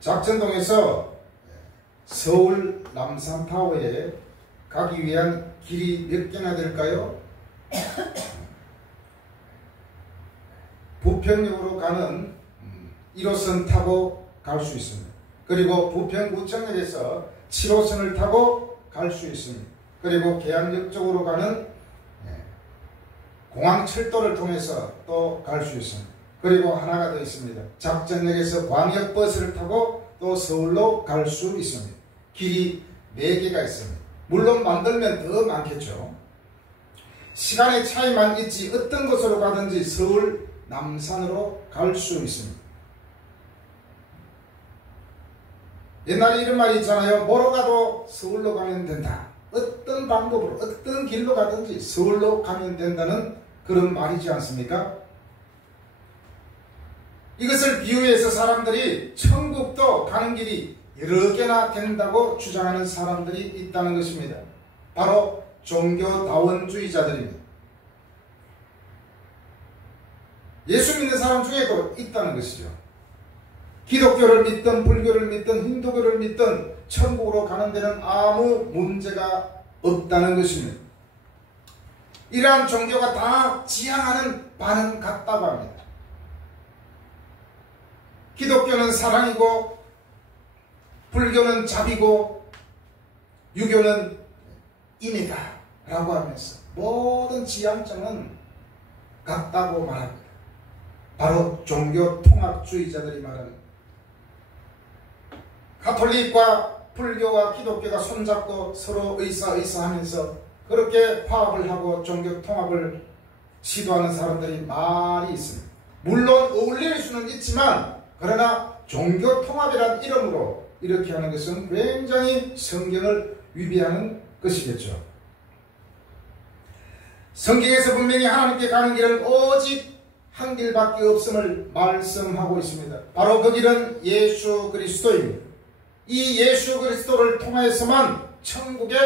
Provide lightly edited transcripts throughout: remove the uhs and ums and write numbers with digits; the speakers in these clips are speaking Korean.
작전동에서 서울 남산타워에 가기 위한 길이 몇 개나 될까요? 부평역으로 가는 1호선 타고 갈 수 있습니다. 그리고 부평구청역에서 7호선을 타고 갈 수 있습니다. 그리고 계양역 쪽으로 가는 공항철도를 통해서 또 갈 수 있습니다. 그리고 하나가 더 있습니다. 작전역에서 광역버스를 타고 또 서울로 갈 수 있습니다. 길이 4개가 있습니다. 물론 만들면 더 많겠죠. 시간의 차이만 있지 어떤 곳으로 가든지 서울 남산으로 갈 수 있습니다. 옛날에 이런 말이 있잖아요. 뭐로 가도 서울로 가면 된다. 어떤 방법으로 어떤 길로 가든지 서울로 가면 된다는 그런 말이지 않습니까? 이것을 비유해서 사람들이 천국도 가는 길이 여러 개나 된다고 주장하는 사람들이 있다는 것입니다. 바로 종교다원주의자들입니다. 예수 믿는 사람 중에도 있다는 것이죠. 기독교를 믿든 불교를 믿든 힌두교를 믿든 천국으로 가는 데는 아무 문제가 없다는 것입니다. 이러한 종교가 다 지향하는 바는 같다고 합니다. 기독교는 사랑이고 불교는 자비고 유교는 인애다 라고 하면서 모든 지향점은 같다고 말합니다. 바로 종교통합주의자들이 말합니다. 가톨릭과 불교와 기독교가 손잡고 서로 의사하면서 그렇게 화합을 하고 종교통합을 시도하는 사람들이 많이 있습니다. 물론 어울릴 수는 있지만 그러나 종교통합이란 이름으로 이렇게 하는 것은 굉장히 성경을 위배하는 것이겠죠. 성경에서 분명히 하나님께 가는 길은 오직 한 길밖에 없음을 말씀하고 있습니다. 바로 그 길은 예수 그리스도입니다. 이 예수 그리스도를 통하여서만 천국에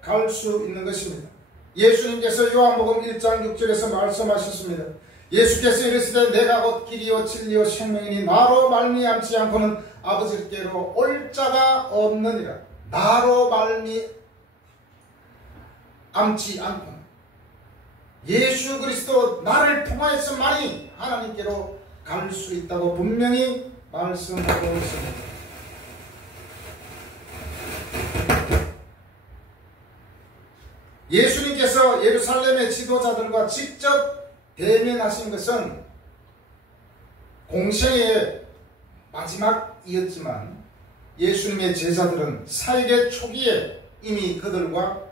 갈 수 있는 것입니다. 예수님께서 요한복음 1장 6절에서 말씀하셨습니다. 예수께서 이르시되 내가 곧 길이요 진리요 생명이니 나로 말미암지 않고는 아버지께로 올 자가 없느니라. 나로 말미암지 않고는 예수 그리스도 나를 통하여서만이 하나님께로 갈 수 있다고 분명히 말씀하고 있습니다. 예수님께서 예루살렘의 지도자들과 직접 대면하신 것은 공생의 마지막이었지만 예수님의 제자들은 사역의 초기에 이미 그들과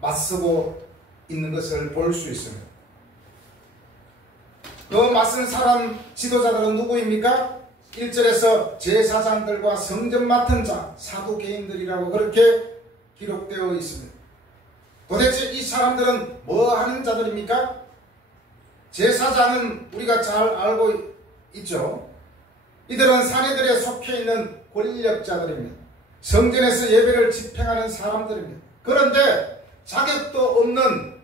맞서고 있는 것을 볼 수 있습니다. 그 맞선 사람 지도자들은 누구입니까? 1절에서 제사장들과 성전 맡은 자, 사두개인들이라고 그렇게 기록되어 있습니다. 도대체 이 사람들은 뭐 하는 자들입니까? 제사장은 우리가 잘 알고 있죠. 이들은 사내들에 속해 있는 권력자들입니다. 성전에서 예배를 집행하는 사람들입니다. 그런데 자격도 없는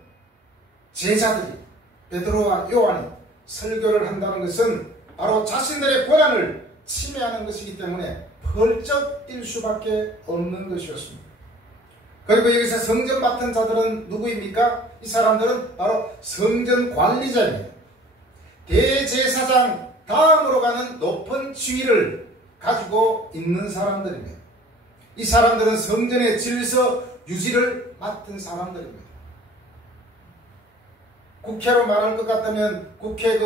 제자들이 베드로와 요한이 설교를 한다는 것은 바로 자신들의 권한을 침해하는 것이기 때문에 펄쩍 뛸 수밖에 없는 것이었습니다. 그리고 여기서 성전 맡은 자들은 누구입니까? 이 사람들은 바로 성전 관리자입니다. 대제사장 다음으로 가는 높은 지위를 가지고 있는 사람들입니다. 이 사람들은 성전의 질서 유지를 맡은 사람들입니다. 국회로 말할 것 같다면 국회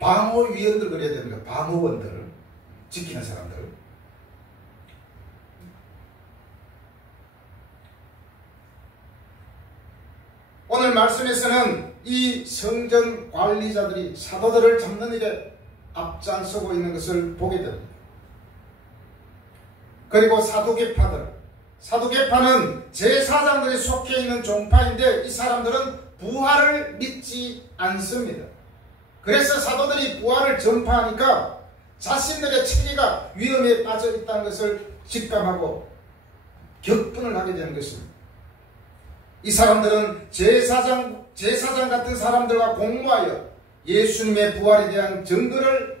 방어위원들 그래야 됩니다. 방어원들 지키는 사람들. 오늘 말씀에서는 이 성전 관리자들이 사도들을 잡는 일에 앞장서고 있는 것을 보게 됩니다. 그리고 사두개파는 제사장들이 속해 있는 종파인데 이 사람들은 부활을 믿지 않습니다. 그래서 사도들이 부활을 전파하니까 자신들의 체계가 위험에 빠져 있다는 것을 직감하고 격분을 하게 되는 것입니다. 이 사람들은 제사장 같은 사람들과 공모하여 예수님의 부활에 대한 증거를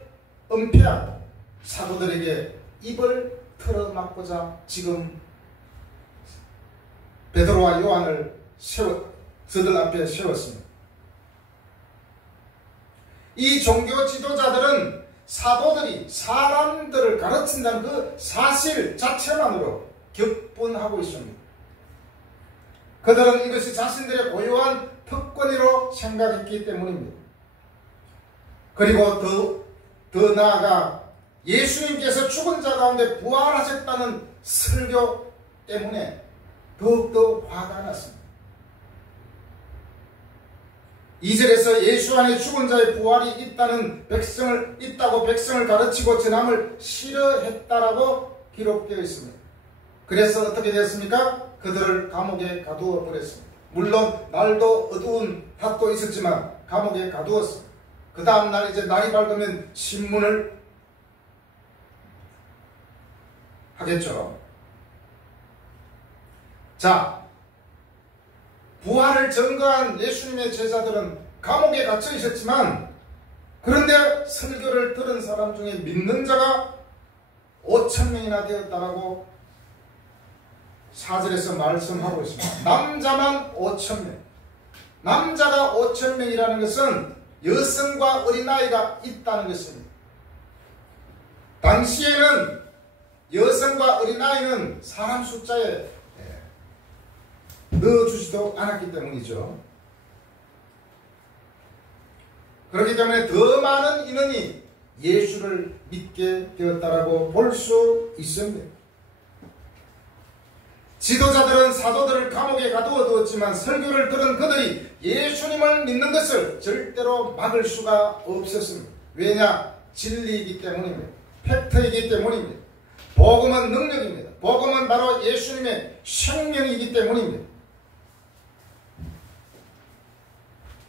은폐하고 사도들에게 입을 틀어막고자 지금 베드로와 요한을 저들 앞에 세웠습니다. 이 종교 지도자들은 사도들이 사람들을 가르친다는 그 사실 자체만으로 격분하고 있습니다. 그들은 이것이 자신들의 고유한 특권이로 생각했기 때문입니다. 그리고 더 나아가 예수님께서 죽은 자 가운데 부활하셨다는 설교 때문에 더욱더 화가 났습니다. 2절에서 예수 안에 죽은 자의 부활이 있다고 백성을 가르치고 전함을 싫어했다라고 기록되어 있습니다. 그래서 어떻게 되었습니까? 그들을 감옥에 가두어 버렸습니다. 물론 날도 어두운 탓도 있었지만 감옥에 가두었습니다. 그 다음 날 이제 날이 밝으면 신문을 하겠죠. 자, 부활을 증거한 예수님의 제자들은 감옥에 갇혀 있었지만, 그런데 설교를 들은 사람 중에 믿는 자가 5,000명이나 되었다라고 4절에서 말씀하고 있습니다. 남자만 5,000명. 남자가 5,000명이라는 것은 여성과 어린아이가 있다는 것입니다. 당시에는 여성과 어린아이는 사람 숫자에 넣어주지도 않았기 때문이죠. 그렇기 때문에 더 많은 인원이 예수를 믿게 되었다라고 볼 수 있습니다. 지도자들은 사도들을 감옥에 가두어 두었지만 설교를 들은 그들이 예수님을 믿는 것을 절대로 막을 수가 없었습니다. 왜냐? 진리이기 때문입니다. 팩트이기 때문입니다. 복음은 능력입니다. 복음은 바로 예수님의 생명이기 때문입니다.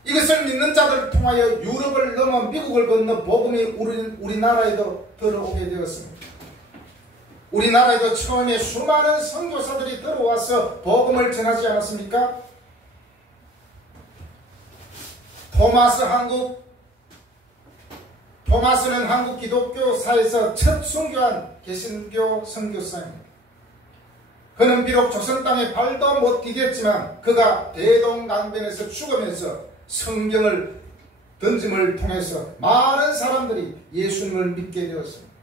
이것을 믿는 자들을 통하여 유럽을 넘어 미국을 건너 복음이 우리나라에도 들어오게 되었습니다. 우리나라에도 처음에 수많은 선교사들이 들어와서 복음을 전하지 않았습니까? 토마스는 한국 기독교사에서 첫 순교한 개신교 선교사입니다. 그는 비록 조선 땅에 발도 못 디뎠지만 그가 대동강변에서 죽으면서 성경을 던짐을 통해서 많은 사람들이 예수님을 믿게 되었습니다.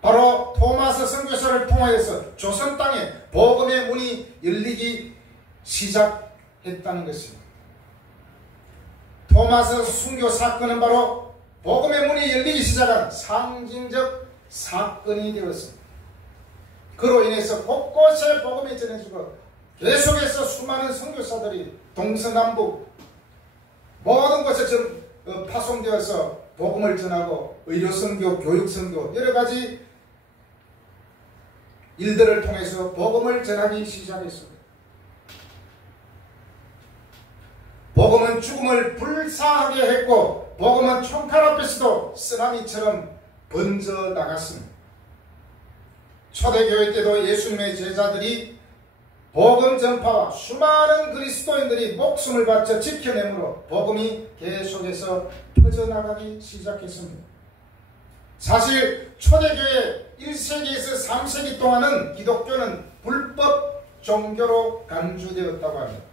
바로 토마스 선교사를 통하여서 조선 땅에 복음의 문이 열리기 시작했다는 것입니다. 토마스 순교 사건은 바로 복음의 문이 열리기 시작한 상징적 사건이 되었습니다. 그로 인해서 곳곳에 복음이 전해지고 계속해서 수많은 선교사들이 동서남북 모든 곳에 파송되어서 복음을 전하고 의료선교, 교육선교 여러 가지 일들을 통해서 복음을 전하기 시작했습니다. 복음은 죽음을 불사하게 했고 복음은 총칼 앞에서도 쓰나미처럼 번져 나갔습니다. 초대교회 때도 예수님의 제자들이 복음 전파와 수많은 그리스도인들이 목숨을 바쳐 지켜내므로 복음이 계속해서 퍼져나가기 시작했습니다. 사실 초대교회 1세기에서 3세기 동안은 기독교는 불법 종교로 간주되었다고 합니다.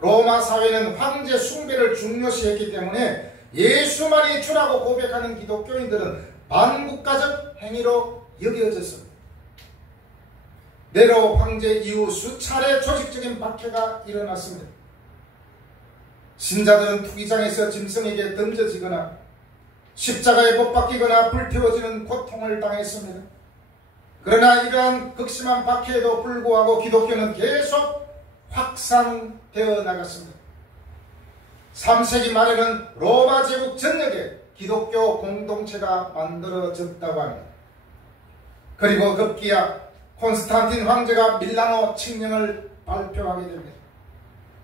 로마 사회는 황제 숭배를 중요시했기 때문에 예수만이 주라고 고백하는 기독교인들은 반국가적 행위로 여겨졌습니다. 네로 황제 이후 수차례 조직적인 박해가 일어났습니다. 신자들은 투기장에서 짐승에게 던져지거나 십자가에 못 박히거나 불태워지는 고통을 당했습니다. 그러나 이러한 극심한 박해에도 불구하고 기독교는 계속 확산되어 나갔습니다. 3세기 말에는 로마 제국 전역에 기독교 공동체가 만들어졌다고 합니다. 그리고 급기야 콘스탄틴 황제가 밀라노 칙령을 발표하게 됩니다.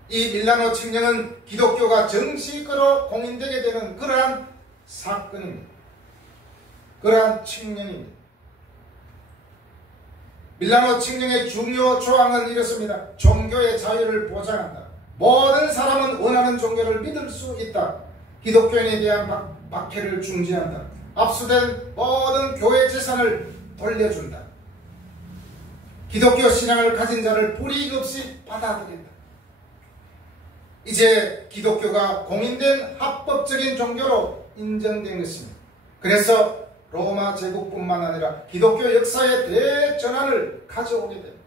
이 밀라노 칙령은 기독교가 정식으로 공인되게 되는 그러한 사건입니다. 그러한 칙령입니다. 밀라노 칙령의 중요 조항은 이렇습니다. 종교의 자유를 보장한다. 모든 사람은 원하는 종교를 믿을 수 있다. 기독교인에 대한 박해를 중지한다. 압수된 모든 교회 재산을 돌려준다. 기독교 신앙을 가진 자를 불이익 없이 받아들인다. 이제 기독교가 공인된 합법적인 종교로 인정된 것입니다. 그래서 로마 제국뿐만 아니라 기독교 역사의 대전환을 가져오게 됩니다.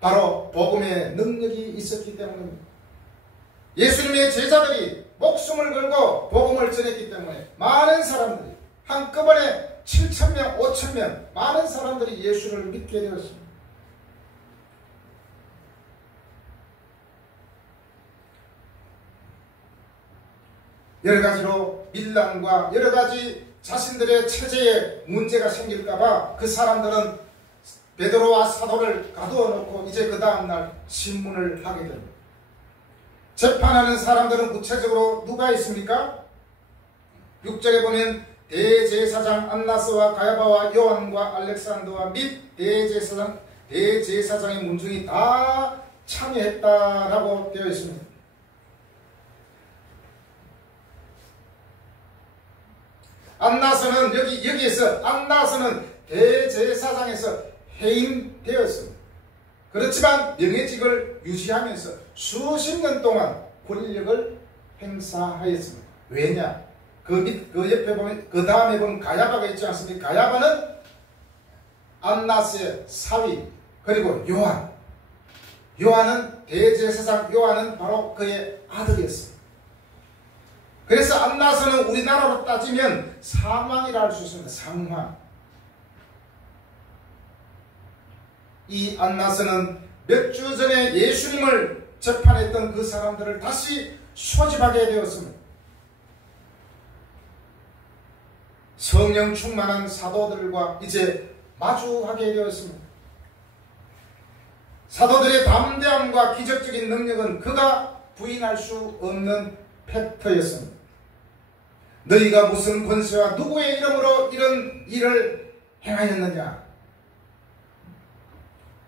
바로 복음의 능력이 있었기 때문입니다. 예수님의 제자들이 목숨을 걸고 복음을 전했기 때문에 많은 사람들이 한꺼번에 7,000명, 5,000명 많은 사람들이 예수를 믿게 되었습니다. 여러 가지로 밀란과 여러 가지 자신들의 체제에 문제가 생길까봐 그 사람들은 베드로와 사도를 가두어 놓고 이제 그 다음날 신문을 하게 됩니다. 재판하는 사람들은 구체적으로 누가 있습니까? 6절에 보면 대제사장 안나스와 가야바와 요한과 알렉산더와 및 대제사장의 문중이 다 참여했다라고 되어 있습니다. 안나스는 여기에서 안나스는 대제사장에서 해임되었습니다. 그렇지만 명예직을 유지하면서 수십 년 동안 권력을 행사하였습니다. 왜냐? 그 옆에 보면 그 다음에 보면 가야바가 있지 않습니까? 가야바는 안나스의 사위, 그리고 요한은 대제사장 요한은 바로 그의 아들이었습니다. 그래서 안나스는 우리나라로 따지면 상황이라 할 수 있습니다. 상황. 이 안나스는 몇 주 전에 예수님을 재판했던 그 사람들을 다시 소집하게 되었습니다. 성령 충만한 사도들과 이제 마주하게 되었습니다. 사도들의 담대함과 기적적인 능력은 그가 부인할 수 없는 팩터였습니다. 너희가 무슨 권세와 누구의 이름으로 이런 일을 행하였느냐?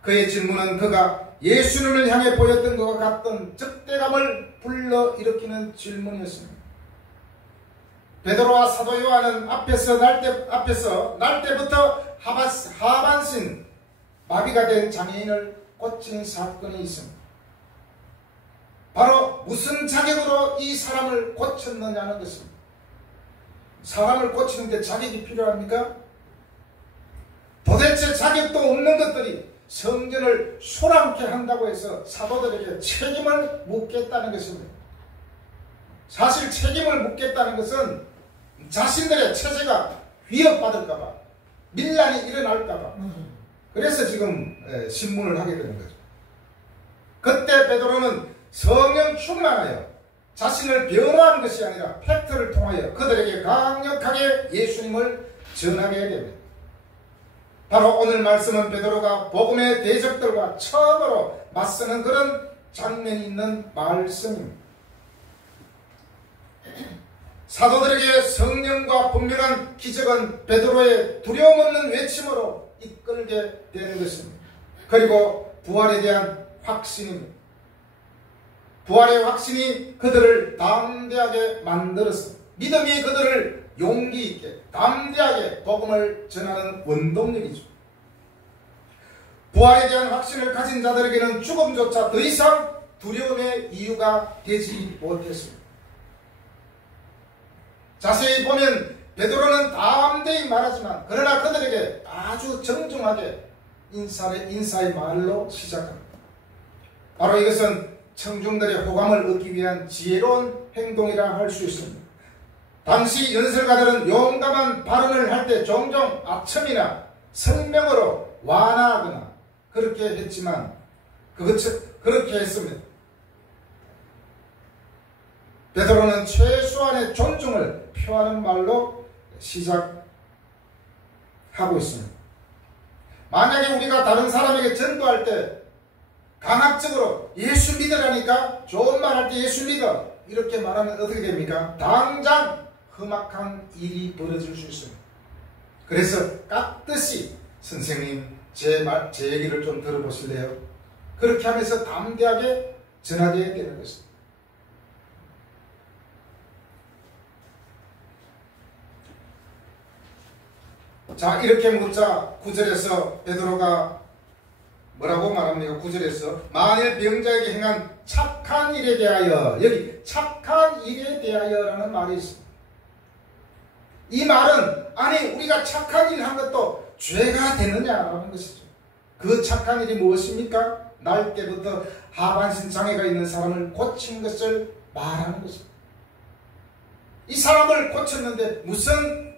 그의 질문은 그가 예수님을 향해 보였던 것과 같던 적대감을 불러일으키는 질문이었습니다. 베드로와 사도 요한은 앞에서 날 때부터 하반신 마비가 된 장애인을 고친 사건이 있습니다. 바로 무슨 자격으로 이 사람을 고쳤느냐는 것입니다. 사람을 고치는데 자격이 필요합니까? 도대체 자격도 없는 것들이 성전을 소란케 한다고 해서 사도들에게 책임을 묻겠다는 것입니다. 사실 책임을 묻겠다는 것은 자신들의 체제가 위협받을까봐, 밀란이 일어날까봐, 그래서 지금 신문을 하게 되는 거죠. 그때 베드로는 성령 충만하여 자신을 변호하는 것이 아니라 팩트를 통하여 그들에게 강력하게 예수님을 전하게 됩니다. 바로 오늘 말씀은 베드로가 복음의 대적들과 처음으로 맞서는 그런 장면이 있는 말씀입니다. 사도들에게 성령과 분명한 기적은 베드로의 두려움 없는 외침으로 이끌게 되는 것입니다. 그리고 부활에 대한 확신입니다. 부활의 확신이 그들을 담대하게 만들었습니다. 믿음이 그들을 용기 있게 담대하게 복음을 전하는 원동력이죠. 부활에 대한 확신을 가진 자들에게는 죽음조차 더 이상 두려움의 이유가 되지 못했습니다. 자세히 보면 베드로는 담대히 말하지만 그러나 그들에게 아주 정중하게 인사의 말로 시작합니다. 바로 이것은 청중들의 호감을 얻기 위한 지혜로운 행동이라 할 수 있습니다. 당시 연설가들은 용감한 발언을 할 때 종종 아첨이나 성명으로 완화하거나 그렇게 했지만 그렇게 했습니다. 베드로는 최소한의 존중을 표하는 말로 시작하고 있습니다. 만약에 우리가 다른 사람에게 전도할 때 강압적으로 예수 믿으라니까 좋은 말 할 때 예수 믿어 이렇게 말하면 어떻게 됩니까? 당장 험악한 일이 벌어질 수 있습니다. 그래서 깍듯이 선생님 제 얘기를 좀 들어보실래요? 그렇게 하면서 담대하게 전하게 되는 것입니다. 자, 이렇게 묻자 9절에서 베드로가 뭐라고 말합니까? 9절에서 만일 병자에게 행한 착한 일에 대하여, 여기 착한 일에 대하여라는 말이 있습니다. 이 말은 아니 우리가 착한 일을 한 것도 죄가 되느냐라는 것이죠. 그 착한 일이 무엇입니까? 날 때부터 하반신 장애가 있는 사람을 고친 것을 말하는 것입니다. 이 사람을 고쳤는데 무슨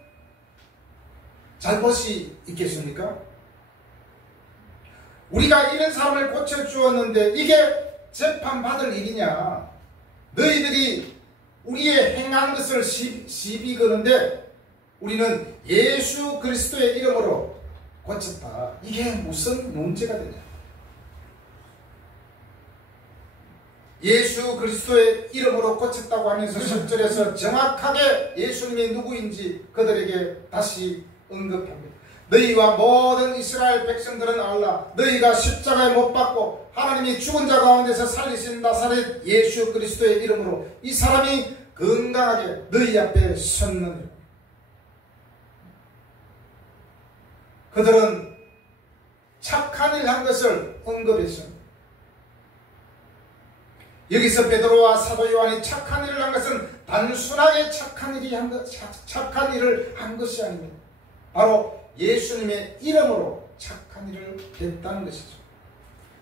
잘못이 있겠습니까? 우리가 이런 사람을 고쳐주었는데 이게 재판받을 일이냐? 너희들이 우리의 행한 것을 시비 거는데 우리는 예수 그리스도의 이름으로 고쳤다. 이게 무슨 문제가 되냐? 예수 그리스도의 이름으로 고쳤다고 하면서 10절에서 정확하게 예수님이 누구인지 그들에게 다시 언급합니다. 너희와 모든 이스라엘 백성들은 알라. 너희가 십자가에 못 박고 하나님이 죽은 자 가운데서 살리신 나사렛 예수 그리스도의 이름으로 이 사람이 건강하게 너희 앞에 섰느니라. 그들은 착한 일 한 것을 언급했습니다. 여기서 베드로와 사도 요한이 착한 일을 한 것은 단순하게 착한 일을 한 것이 아닙니다. 바로 예수님의 이름으로 착한 일을 했다는 것이죠.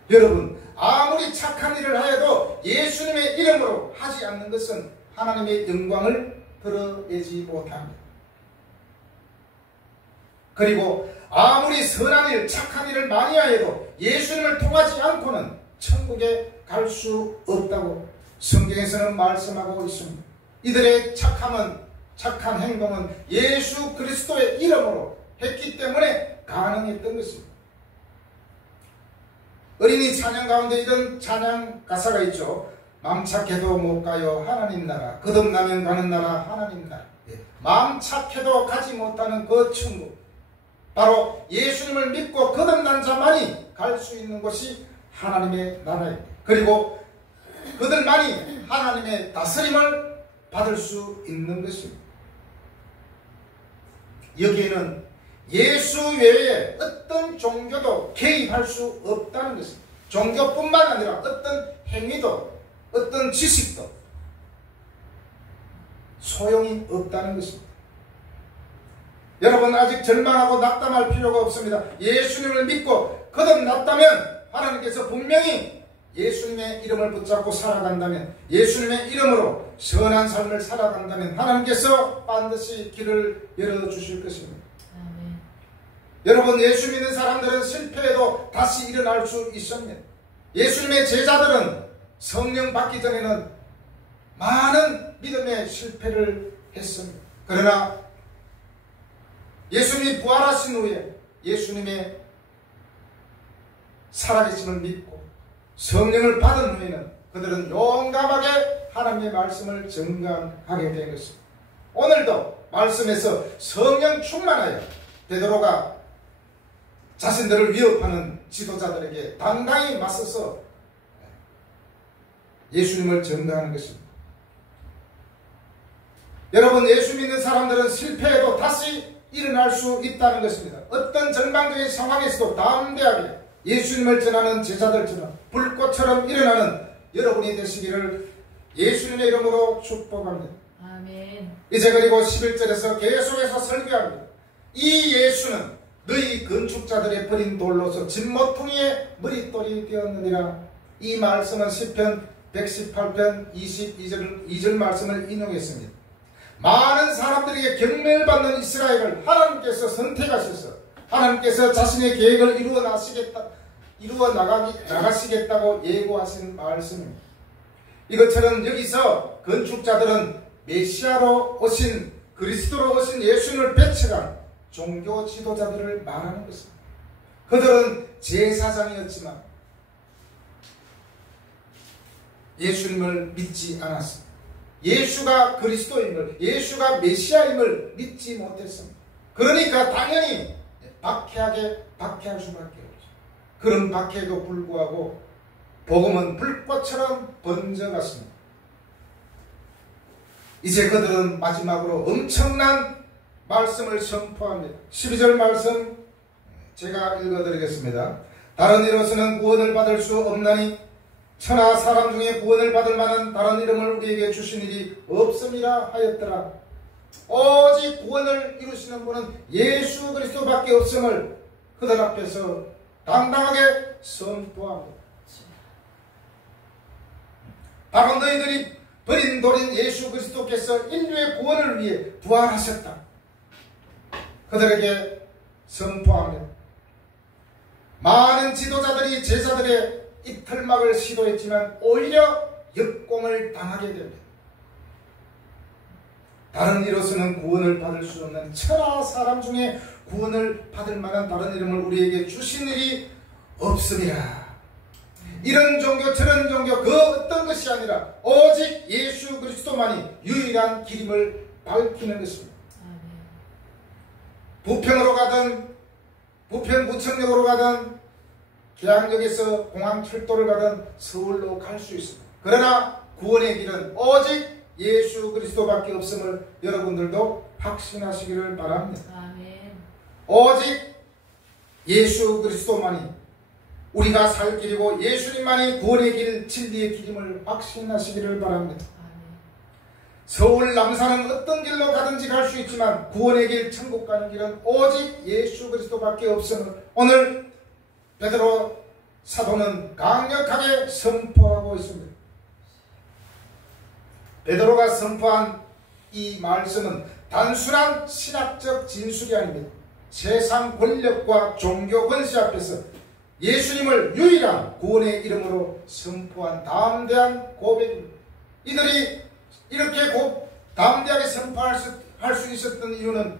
여러분, 아무리 착한 일을 하여도 예수님의 이름으로 하지 않는 것은 하나님의 영광을 드러내지 못합니다. 그리고 아무리 선한 일, 착한 일을 많이 하여도 예수님을 통하지 않고는 천국에 갈 수 없다고 성경에서는 말씀하고 있습니다. 이들의 착한 행동은 예수 그리스도의 이름으로 했기 때문에 가능했던 것입니다. 어린이 찬양 가운데 이런 찬양 가사가 있죠. 마음 착해도 못 가요 하나님 나라, 거듭나면 가는 나라 하나님 나라. 마음 착해도 가지 못하는 그 천국, 바로 예수님을 믿고 거듭난 자만이 갈 수 있는 곳이 하나님의 나라입니다. 그리고 그들만이 하나님의 다스림을 받을 수 있는 것입니다. 여기에는 예수 외에 어떤 종교도 개입할 수 없다는 것입니다. 종교뿐만 아니라 어떤 행위도 어떤 지식도 소용이 없다는 것입니다. 여러분, 아직 절망하고 낙담할 필요가 없습니다. 예수님을 믿고 거듭났다면 하나님께서 분명히 예수님의 이름을 붙잡고 살아간다면, 예수님의 이름으로 선한 삶을 살아간다면 하나님께서 반드시 길을 열어주실 것입니다. 아멘. 여러분, 예수 믿는 사람들은 실패해도 다시 일어날 수 있습니다. 예수님의 제자들은 성령 받기 전에는 많은 믿음의 실패를 했습니다. 그러나 예수님이 부활하신 후에 예수님의 살아계심을 믿고 성령을 받은 후에는 그들은 용감하게 하나님의 말씀을 증거하게 된 것입니다. 오늘도 말씀에서 성령 충만하여 베드로가 자신들을 위협하는 지도자들에게 당당히 맞서서 예수님을 증거하는 것입니다. 여러분, 예수 믿는 사람들은 실패해도 다시 일어날 수 있다는 것입니다. 어떤 절망적인 상황에서도 담대하게 예수님을 전하는 제자들처럼 불꽃처럼 일어나는 여러분이 되시기를 예수님의 이름으로 축복합니다. 아멘. 이제 그리고 11절에서 계속해서 설교합니다. 이 예수는 너희 건축자들의 버린 돌로서 진모퉁이의 머릿돌이 되었느니라. 이 말씀은 시편 118편 22절 말씀을 인용했습니다. 많은 사람들에게 경멸받는 이스라엘을 하나님께서 선택하셔서 하나님께서 자신의 계획을 이루어 나가시겠다고 예고하신 말씀입니다. 이것처럼 여기서 건축자들은 메시아로 오신, 그리스도로 오신 예수님을 배척한 종교 지도자들을 말하는 것입니다. 그들은 제사장이었지만 예수님을 믿지 않았습니다. 예수가 그리스도임을, 예수가 메시아임을 믿지 못했습니다. 그러니까 당연히 박해할 수밖에 없죠. 그런 박해에도 불구하고 복음은 불꽃처럼 번져갔습니다. 이제 그들은 마지막으로 엄청난 말씀을 선포합니다. 12절 말씀 제가 읽어드리겠습니다. 다른 이로서는 구원을 받을 수 없나니 천하 사람 중에 구원을 받을 만한 다른 이름을 우리에게 주신 일이 없음이라 하였더라. 오직 구원을 이루시는 분은 예수 그리스도밖에 없음을 그들 앞에서 당당하게 선포합니다. 바로 너희들이 버린 돌인 예수 그리스도께서 인류의 구원을 위해 부활하셨다. 그들에게 선포합니다. 많은 지도자들이 제자들의 이틀막을 시도했지만 오히려 역공을 당하게 됩니다. 다른 이로서는 구원을 받을 수 없는 천하 사람 중에 구원을 받을 만한 다른 이름을 우리에게 주신 일이 없음이라. 이런 종교 저런 종교 그 어떤 것이 아니라 오직 예수 그리스도만이 유일한 길임을 밝히는 것입니다. 부평으로 가든 부평구청역으로 가든 계양역에서 공항철도를 가든 서울로 갈 수 있습니다. 그러나 구원의 길은 오직 예수 그리스도밖에 없음을 여러분들도 확신하시기를 바랍니다. 아멘. 오직 예수 그리스도만이 우리가 살 길이고 예수님만이 구원의 길, 진리의 길임을 확신하시기를 바랍니다. 서울 남산은 어떤 길로 가든지 갈 수 있지만 구원의 길, 천국 가는 길은 오직 예수 그리스도밖에 없음을 오늘 베드로 사도는 강력하게 선포하고 있습니다. 베드로가 선포한 이 말씀은 단순한 신학적 진술이 아닙니다. 세상 권력과 종교 권세 앞에서 예수님을 유일한 구원의 이름으로 선포한 담대한 고백입니다. 이들이 이렇게 담대하게 선포할 수 있었던 이유는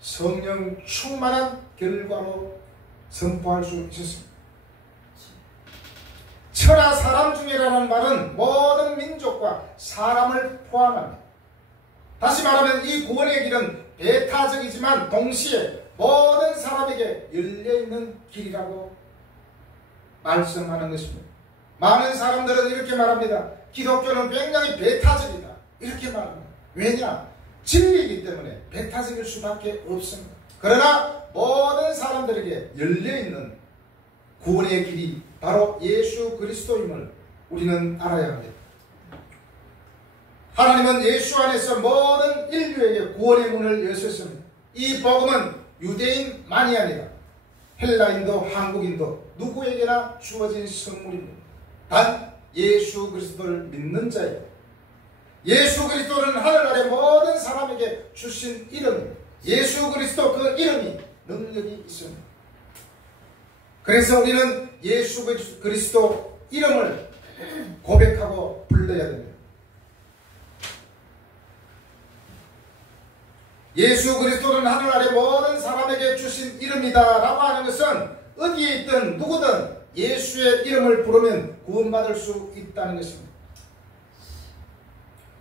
성령 충만한 결과로 선포할 수 있었습니다. 천하 사람 중에라는 말은 모든 민족과 사람을 포함합니다. 다시 말하면 이 구원의 길은 배타적이지만 동시에 모든 사람에게 열려있는 길이라고 말씀하는 것입니다. 많은 사람들은 이렇게 말합니다. 기독교는 굉장히 배타적이다. 이렇게 말합니다. 왜냐? 진리이기 때문에 배타적일 수밖에 없습니다. 그러나 모든 사람들에게 열려있는 구원의 길이 바로 예수 그리스도임을 우리는 알아야 합니다. 하나님은 예수 안에서 모든 인류에게 구원의 문을 여셨습니다. 이 복음은 유대인만이 아니라 헬라인도 한국인도 누구에게나 주어진 선물입니다. 단 예수 그리스도를 믿는 자예요. 예수 그리스도는 하늘 아래 모든 사람에게 주신 이름입니다. 예수 그리스도 그 이름이 능력이 있습니다. 그래서 우리는 예수 그리스도 이름을 고백하고 불러야 됩니다. 예수 그리스도는 하늘 아래 모든 사람에게 주신 이름이다 라고 하는 것은 어디에 있든 누구든 예수의 이름을 부르면 구원받을 수 있다는 것입니다.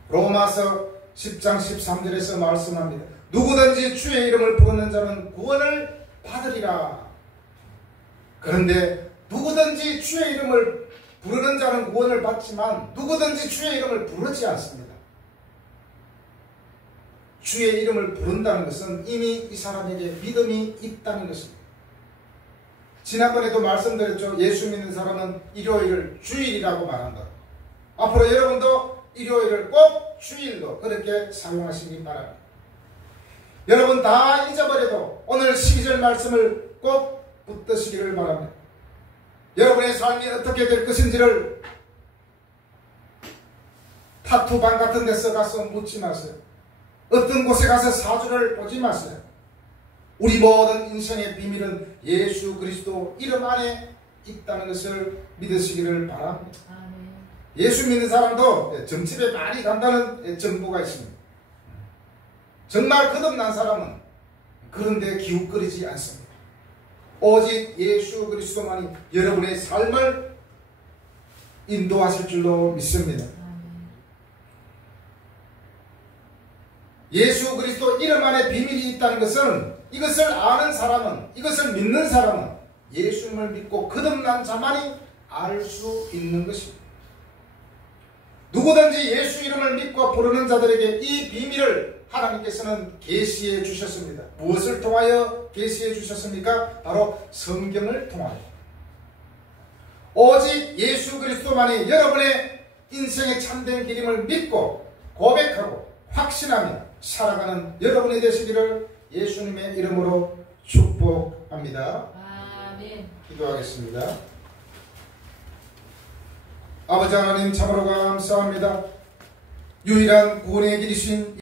로마서 10장 13절에서 말씀합니다. 누구든지 주의 이름을 부르는 자는 구원을 받으리라. 그런데 누구든지 주의 이름을 부르는 자는 구원을 받지만 누구든지 주의 이름을 부르지 않습니다. 주의 이름을 부른다는 것은 이미 이 사람에게 믿음이 있다는 것입니다. 지난번에도 말씀드렸죠. 예수 믿는 사람은 일요일을 주일이라고 말한다. 앞으로 여러분도 일요일을 꼭 주일로 그렇게 사용하시기 바랍니다. 여러분 다 잊어버려도 오늘 12절 말씀을 꼭 붙드시기를 바랍니다. 여러분의 삶이 어떻게 될 것인지를 타투방 같은 데서 가서 묻지 마세요. 어떤 곳에 가서 사주를 보지 마세요. 우리 모든 인생의 비밀은 예수 그리스도 이름 안에 있다는 것을 믿으시기를 바랍니다. 예수 믿는 사람도 점집에 많이 간다는 정보가 있습니다. 정말 거듭난 사람은 그런데 기웃거리지 않습니다. 오직 예수 그리스도만이 여러분의 삶을 인도하실 줄로 믿습니다. 예수 그리스도 이름 안에 비밀이 있다는 것은 이것을 아는 사람은, 이것을 믿는 사람은 예수님을 믿고 거듭난 자만이 알 수 있는 것입니다. 누구든지 예수 이름을 믿고 부르는 자들에게 이 비밀을 하나님께서는 계시해 주셨습니다. 무엇을 통하여 계시해 주셨습니까? 바로 성경을 통하여. 오직 예수 그리스도만이 여러분의 인생의 참된 길임을 믿고 고백하고 확신하며 살아가는 여러분이 되시기를 예수님의 이름으로 축복합니다. 아멘. 기도하겠습니다. 아버지 하나님 참으로 감사합니다. 유일한 구원의 길이신